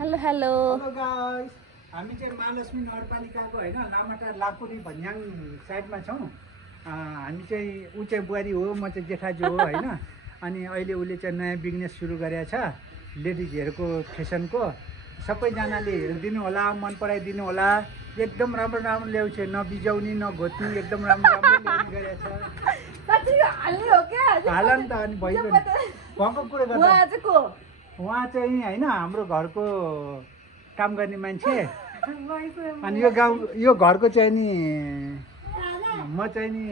Hello hello hello guys, हामी चाहिँ महालक्ष्मी नगरपालिकाको होइन लामाटार लाकुरी भन्याङ साइडमा छौँ। हामी चाहिँ ऊ चाहिँ बुहारी हो, म चाहिँ जेठाजु हो होइन। अनि अहिले उसले चाहिँ नयाँ बिजनेस सुरु गरेको छ लेडिजहरूको फेसनको। सबैजनाले हेरिदिनु होला, मन पराइदिनु होला। एकदम राम्रो राम्रो ल्याउँछ, नबिजाउने नघोत्ने, एकदम राम्रो राम्रो ल्याउने गरेको छ। हाल नि त। अनि भइगयो भक्कु कुरो गर्दा उहाँ चाहिँ होइन हाम्रो घरको काम गर्ने मान्छे। अनि यो गाउँ यो घरको चाहिँ नि म चाहिँ नि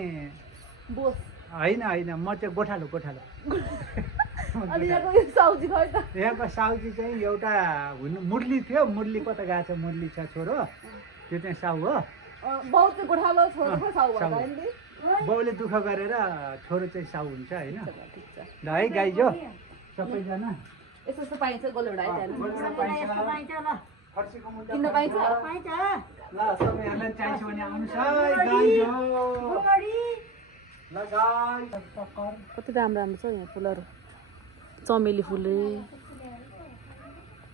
होइन होइन, म चाहिँ गोठालो गोठालो। यहाँको साउजी चाहिँ एउटा हुनु मुरली थियो, मुरली कता गएको छ, मुरली छ छोरो, त्यो चाहिँ साउ हो। बाउले दुःख गरेर छोरो चाहिँ साउ हुन्छ होइन। ल है गाई जो सबैजना यस्तो पाइन्छ गोलभेडा फर्सीको मुन्टा किन्न पाइन्छ ल सबैहरूलाई चाहिन्छ भने आउनुहोस् है गाई जो। ल गाई कति राम्रो राम्रो छ यहाँ फुलहरू, चमेली फुल।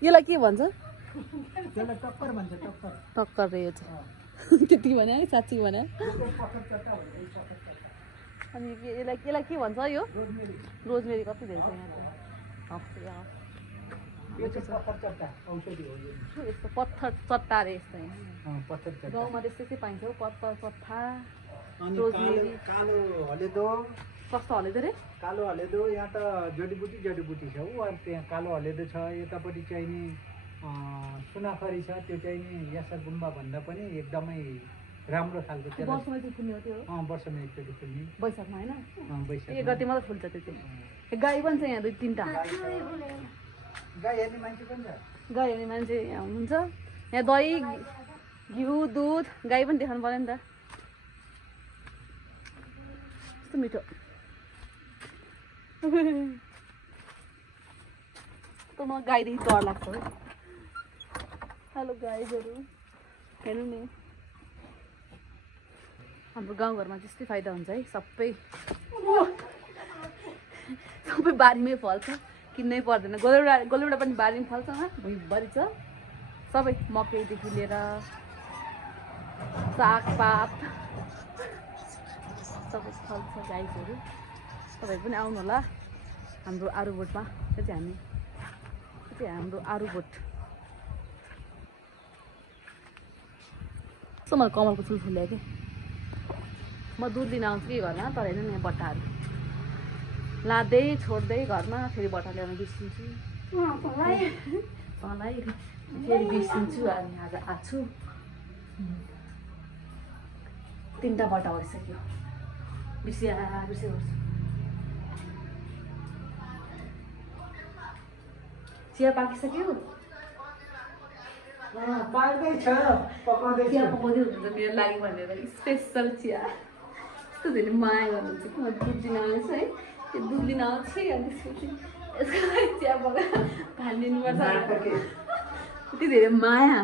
यसलाई के भन्छ? त्यसलाई टक्कर भन्छ, टक्कर टक्कर रहेछ। त्यति भने है, साँच्ची भने। अनि यसलाई के भन्छ यो? रोजमेरी। कति धेरै छ यहाँ त। यस्तो पत्थर चट्टा रे यस्तो गाउँमा त्यस्तै पाइन्छ हौ, पत्थर चट्टा। रोजमेरी कालो हलेदो। कस्तो हलेदो रे? कालो हलेदो यहाँ त जडीबुटी जडीबुटी छ ऊ। अनि त्यहाँ कालो हलेदो छ। यतापट्टि चाहिँ नि सुनाखरी छ, त्यो चाहिँ नि यासा गुम्बा भन्दा पनि एकदमै राम्रो खालको। वर्षमा चाहिँ फुल्ने हो त्यो? वर्षमा एकचोटि फुल्ने। वैशाखमा होइन? वैशाख एक गति मात्रै फुल्छ त्यो चाहिँ। गाई पनि छ यहाँ 2-3टा। गाई हेर्ने मान्छे पनि छ। गाई हेर्ने मान्छे यहाँ हुनुहुन्छ। यहाँ दही घिउ दुध गाई पनि देखाउनु पऱ्यो नि त। कस्तो मिठो। त म गाईदेखि डर लाग्छ है। हेलो गाईहरू, हेर्नु नि हाम्रो गाउँघरमा त्यस्तै फाइदा हुन्छ है। सबै बारीमै फल्छ, किन्नै पर्दैन। गोलभेडा पनि बारीमा फल्छ, भुइँभरि छ सबै। मकैदेखि लिएर सागपात सबै फल्छ। गाईहरू तपाईँ पनि आउनु होला हाम्रो आरुबोटमा। त्यो चाहिँ हाम्रो आरुबोट। कस्तो मलाई कमलको फुल फुल्यो कि। म दुध लिन आउँछु कि घरमा, तर होइन यहाँ बट्टाहरू लाँदै छोड्दै घरमा फेरि बट्टा ल्याउन बिर्सिन्छु। तँलाई फेरि बिर्सिन्छु। अनि आज आछु 3टा बट्टा भइसक्यो। बिर्सिया गर्छु। चिया पाकिसक्यो? पाक्दैछ, पकाउँदैछ। चिया पकाउँदै हुनुहुन्छ मेरो लागि भनेर स्पेसल चिया। कस्तो धेरै माया गर्नुहुन्छ कि म दुध लिन आउँछु है। त्यो दुध लिन आउँछु अनि त्यसपछि यसको लागि चिया पकाएर हालिदिनुपर्छ। यति धेरै माया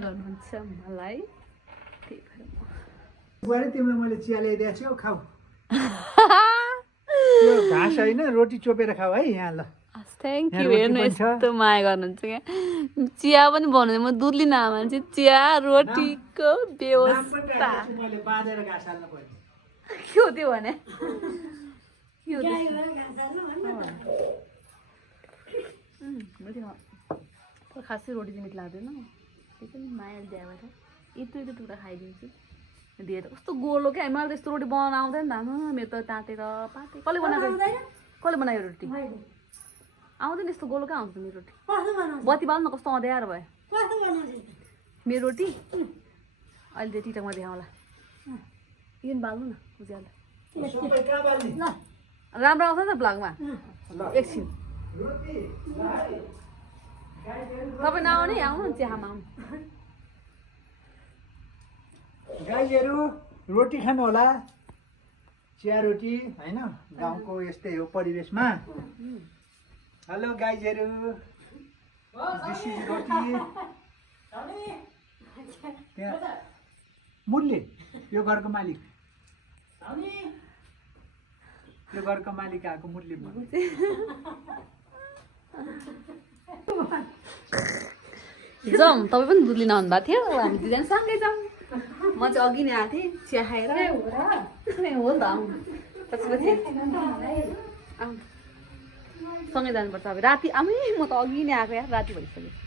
गर्नुहुन्छ मलाई। त्यही भएर बुहारी तिमीलाई मैले चिया ल्याइदिएको छु, खाऊ। त्यो घाँस होइन, रोटी चोपेर खाऊ है यहाँ। ल थ्याङ्क यू। हेर्नु यस्तो माया गर्नुहुन्छ क्या। चिया पनि बनाउँदै म दुध लिन आमा चाहिँ चिया रोटीको व्यवस्था के हो त्यो भने? खासै रोटी चाहिँ मिठ लाग्दैन। त्यो पनि माया दिएबाट यत्रो टुक्रा खाइदिन्छु। दिएर कस्तो गोलो क्या। मलाई त यस्तो रोटी बनाउन आउँदैन नि त। मेरो त तातेर पाते। कसले बनायो रोटी? आउँदैन यस्तो गोलो कहाँ आउँछ मेरो रोटी? बत्ती बाल्नु न, कस्तो अँध्यारो भयो मेरो रोटी। अहिले त्यो टिकटकमा देखाउँला। यो नि बाल्नु न उज्यालो। राम्रो आउँछ नि त ब्लगमा। एकछिन तपाईँ नआउने, आउनु न चियामा आउनु। गाईहरू रोटी खानु होला, चिया रोटी होइन। गाउँको यस्तै हो परिवेशमा। हेलो गाईहरू, दिस इज रोटी। त्यहाँ मुरली यो घरको मालिक, यो घरको मालिक आएको मुरली। जाउँ तपाईँ पनि दुध लिन आउनुभएको थियो हामी दुईजना सँगै जाउँ म चाहिँ अघि नै आएको थिएँ चिया खाएर हो नि त आउँ पछि आउँ सँगै जानुपर्छ अब राति आमै म त अघि नै आएको यार राति भइसक्यो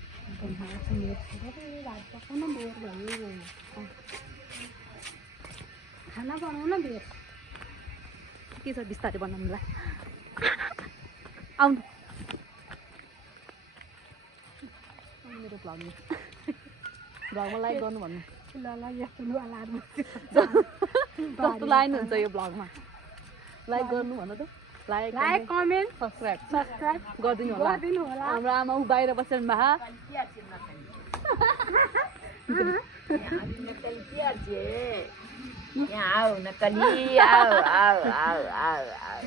खाना बनाउन बेर के छ बिस्तारै बनाउनुलाई आउनु मेरो भ्लगमा भ्लगमा लाइक गर्नु भन्नु कस्तो लाइनुहुन्छ यो भ्लगमा लाइक गर्नु भन्नु त लाइक कमेन्ट सब्सक्राइब गरिदिनु होला हाम्रो आमा ऊ बाहिर बसेर भए यहाँ आऊ नक्कली आऊ आऊ आऊ आऊ आऊ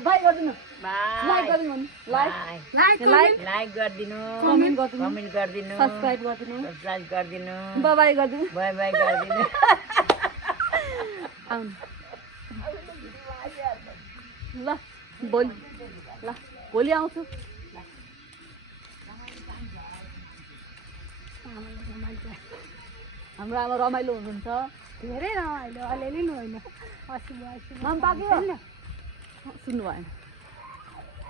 भाइ गरिदिनु लाइक गरिदिनु भन्नु लाइक लाइक गरिदिनु कमेन्ट गरिदिनु कमेन्ट गरिदिनु सब्सक्राइब गरिदिनु सब्सक्राइब गरिदिनु बाई गरिदिनु बाई बाई गरिदिनु आउनु ल भोलि ल भोलि आउँछु हाम्रो आमा रमाइलो हुनुहुन्छ धेरै रमाइलो अलिअलि नि होइन माम पाक्यो सुन्नु भएन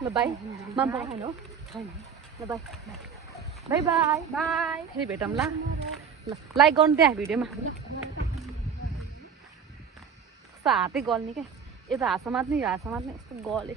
ल बाई माम पाएन हो छैन ल बाई बाई बाई बाई फेरि भेटौँ ल ल लाइक गर्नु त्यहाँ भिडियोमा कस्तो हातै गल्ने क्या यता हात समात्ने यो हात समात्ने यस्तो गल्यो